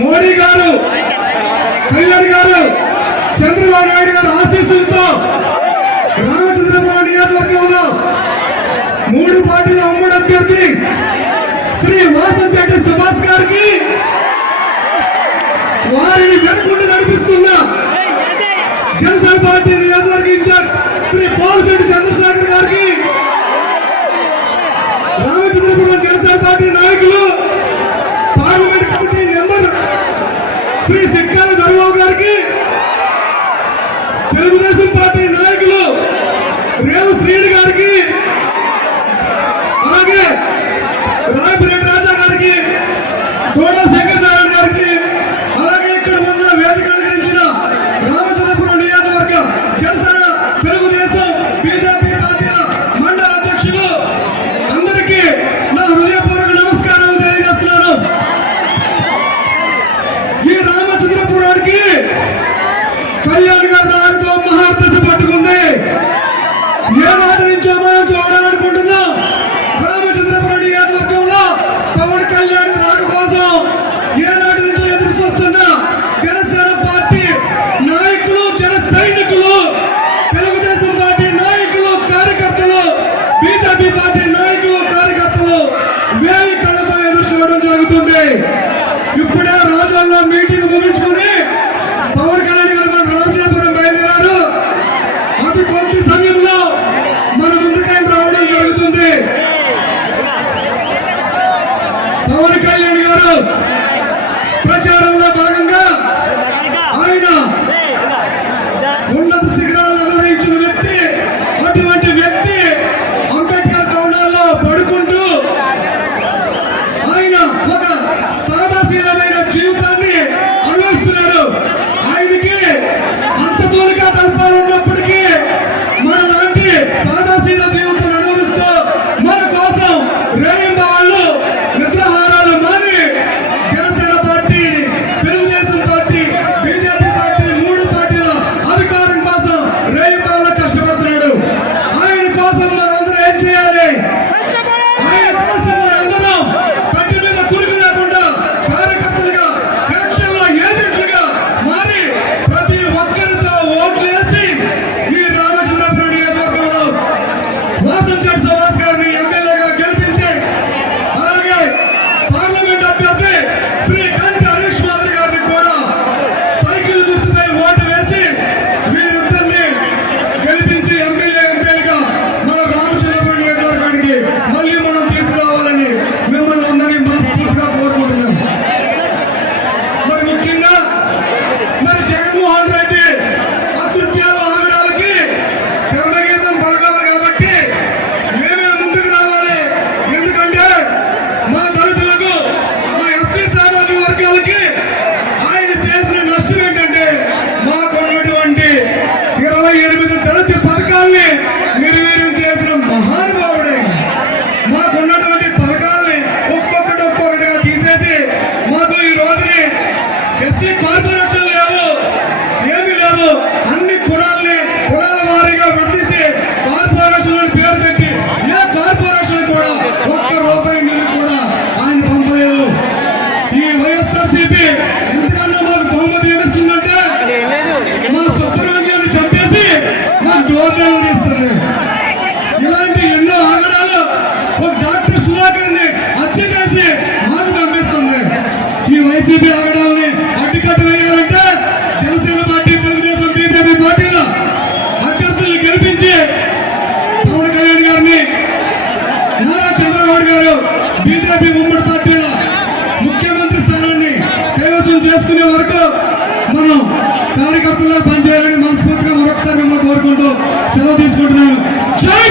మోడీ గారు, కళ్యాణ్ గారు, చంద్రబాబు నాయుడు గారు ఆశీస్సులతో రామచంద్రపురం నియోజకవర్గంలో 3 పార్టీల ఉమ్మడి అభ్యర్థి శ్రీ వాసంశెట్టి సుభాష్ గారికి, వారిని వెనుకుంటూ నడిపిస్తున్న జనసేన పార్టీ నియోజకవర్గ ఇన్ఛార్జ్ శ్రీ పోలిశెట్టి చంద్రశేఖర్ గారికి, రామచంద్రపురం జనసేన పార్టీ నాయకులు parliament committee member Sri Chikkala Dorababu గారికి, తెలుగుదేశం పార్టీ నాయకులు రేవు శ్రీని గారికి, అలాగే రాయపురెడ్డి రాజా గారికి, తోడా శంకర్ నారాయణ గారికి, అలాగే ఇక్కడ ఉన్న వేదిక అలంకరించిన రామచంద్రపురం నియోజకవర్గ జనసేన, తెలుగుదేశం, బీజేపీ పార్టీల మండల అధ్యక్షులు అందరికీ నా హృదయపూర్వక నమస్కారాలు తెలియజేస్తున్నాను. ఈ రామచంద్రపురానికి కళ్యాణ్ గారు రాకతో మహాదశ పట్టుకుంది. ఏనాటి నుంచో మనం చూడాలనుకుంటున్నాం. రామచంద్రపురం నియోజకవర్గంలో పవన్ కళ్యాణ్ రాక కోసం ఏనాటి నుంచో ఎదురు చూస్తున్న జనసేన పార్టీ నాయకులు, జన సైనికులు, తెలుగుదేశం పార్టీ నాయకులు, కార్యకర్తలు, బీజేపీ పార్టీ నాయకులు, కార్యకర్తలు వేయి కళ్ళతో ఎదురు చూడడం జరుగుతుంది. ఇప్పుడే రోజుల్లో మీటింగ్ ముగించుకుని పవన్ కళ్యాణ్ గారు మన రామచంద్రపురం బయలుదేరారు. అతి కొద్ది సమయంలో మన ముందుకైన రావడం జరుగుతుంది. పవన్ కళ్యాణ్ గారు ప్రచారంలో భాగంగా ఆయన ఉన్నత శిఖరాలను అధిరోహించిన వ్యక్తి. అటువంటి వ్యక్తి అంబేద్కర్ భవనాల్లో పడుకుంటూ ఆయన ఒక సాదాశీలమైన జీవితాన్ని అనుభవిస్తున్నాడు. ఆయనకి అంశమూలిక తల్పాలు ఉన్నప్పటికీ మన లాంటి సాదాశీల జీవితాన్ని అనుభవిస్తూ మన కోసం రేయింబవళ్ళు నిద్రాహారాలు మాని Janasena party, Telugu Desam party, BJP party 3 పార్టీల అధికారం కోసం రేయింబవళ్ళు కష్టపడుతున్నాడు. ఆయన కోసం మనందరం ఏం చేయాలి? ఆయన కోసం మనందరం పట్టి మీద కురుకు లేకుండా కార్యకర్తలుగా, ఎలక్షన్లో ఏజెంట్లుగా మారి ప్రతి ఒక్కరితో ఓట్లు వేసి ఈ రామచంద్రపురం నియోజకవర్గంలో వాసంశెట్టి సుభాష్ గారిని ఎమ్మెల్యేగా గెలిపించి, అలాగే పార్లమెంట్ అభ్యర్థి శ్రీ కంటి హరీష్ మాధవ్ గారిని కూడా సైకిల్ గుర్తుపై ఓటు వేసి వీరిద్దరిని గెలిపించి ఎంపీలుగా మన రామచంద్రపురం నియోజకవర్గానికి మళ్ళీ మనం తీసుకురావాలని మిమ్మల్ని అందరినీ మనస్ఫూర్తిగా కోరుకుంటున్నాం. మరి ముఖ్యంగా మరి జగన్మోహన్ రెడ్డి అకృత్యాలు ఆగడాలకి చరమగీతం పలకాలి కాబట్టి మేమే ముందుకు రావాలి. ఎందుకంటే మా దళితులకు, మా ఎస్సీ సామాజిక వర్గాలకి ఆయన చేసిన నష్టం ఏంటంటే మాకున్నటువంటి 28 దళిత పథకాల్ని నిర్వీర్యం చేసిన మహానుభావుడే. మాకున్నటువంటి పథకాల్ని ఒక్కొక్కటిగా తీసేసి మాకు ఈ రోజుని ఎస్సీ కార్పొరేషన్ లేవు, ఏమీ లేవు. అన్ని కులాల వారీగా విడదీసి కార్పొరేషన్ పేరు పెట్టి ఏ కార్పొరేషన్ కూడా ఒక్క రూపాయి నిధులు కూడా ఆయన పంపలేదు. ఈ వైఎస్ఆర్సీపీ ఎంతకన్నా మాకు బహుమతి ఏమిస్తుందంటే మా సుబ్రహ్మణ్యాన్ని చంపేసి మాకు డోర్నెలు ఇస్తుంది. ఇలాంటి ఎన్నో ఆగడాలు ఒక డాక్టర్ సుధాకర్ని హత్య చేసి మాకు పంపిస్తుంది. ఈ వైసీపీ ఆగడాలని అడ్డుకట్ట వేయాలంటే జనసేన పార్టీ, తెలుగుదేశం, బీజేపీ పార్టీల అభ్యర్థులను గెలిపించి పవన్ కళ్యాణ్ గారిని, నారా చంద్రబాబు గారు బీజేపీ ఉమ్మడి పార్టీల ముఖ్యమంత్రి స్థానాన్ని కైవసం చేసుకునే వరకు మనం కార్యకర్తల్లో పనిచేయాలని మనస్ఫూర్తిగా మరొకసారి మిమ్మల్ని కోరుకుంటూ సెలవు తీసుకుంటున్నాను. జై